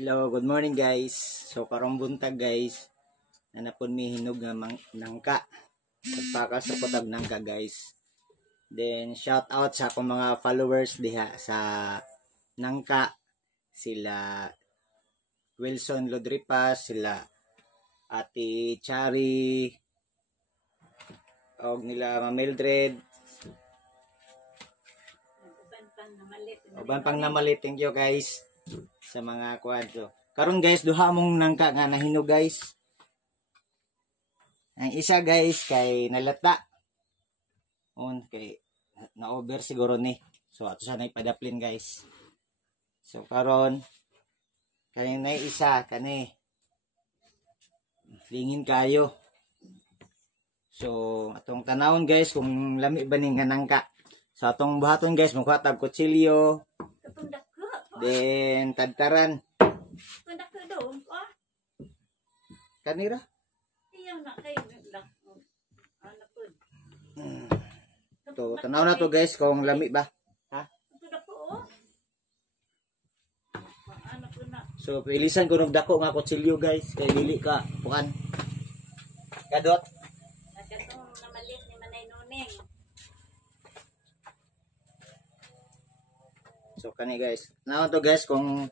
Hello, good morning guys. So karong buntag guys, nanapon mi hinog nga nangka. Pagpaka sa putag nangka guys. Then shout out sa akong mga followers diha sa nangka. Sila Wilson Lodripas, sila Ate Chari, og nila Mildred. Uban pang namalit, thank you guys sa mga kwadro. Karon guys, duha mong nangka nga nahinog guys. Ang isa guys kay nalata. Kay na-over siguro ni. So ato sa naipadaplen guys. So karon kay na isa kani lingin kayo. So atong tanawon guys kung lami ba ning nangka. So atong buhaton guys, magkuhatag kutsilyo. Then tadtaran. Kanira? To tanaw na to guys kung lami ba. Ha? So pilisan ko ng dako nga kutsilyo guys kay dili ka pukan. Kadot. So kani guys, naon to guys kung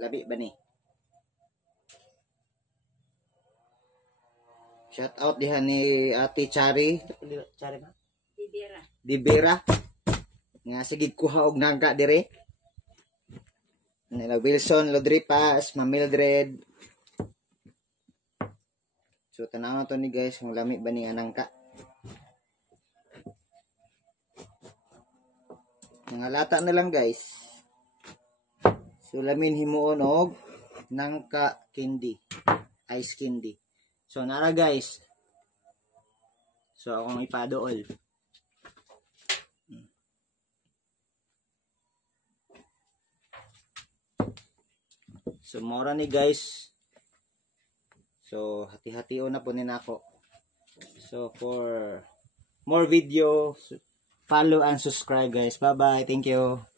labi ba ni. Shout out diha ni Ate Chari. Chari ba? Dibera. Nga sigid kuha og nangka dire. Nila Wilson Lodripas, Mildred. So tanaw to ni guys kung lami ba ni nangka. Mga lata na lang guys. So lamin himuon og nangka candy, ice candy. So nara guys. So akong ipadool. So mora ni guys. So hati-hatio na po ni nako. So for more video, follow and subscribe guys. Bye bye. Thank you.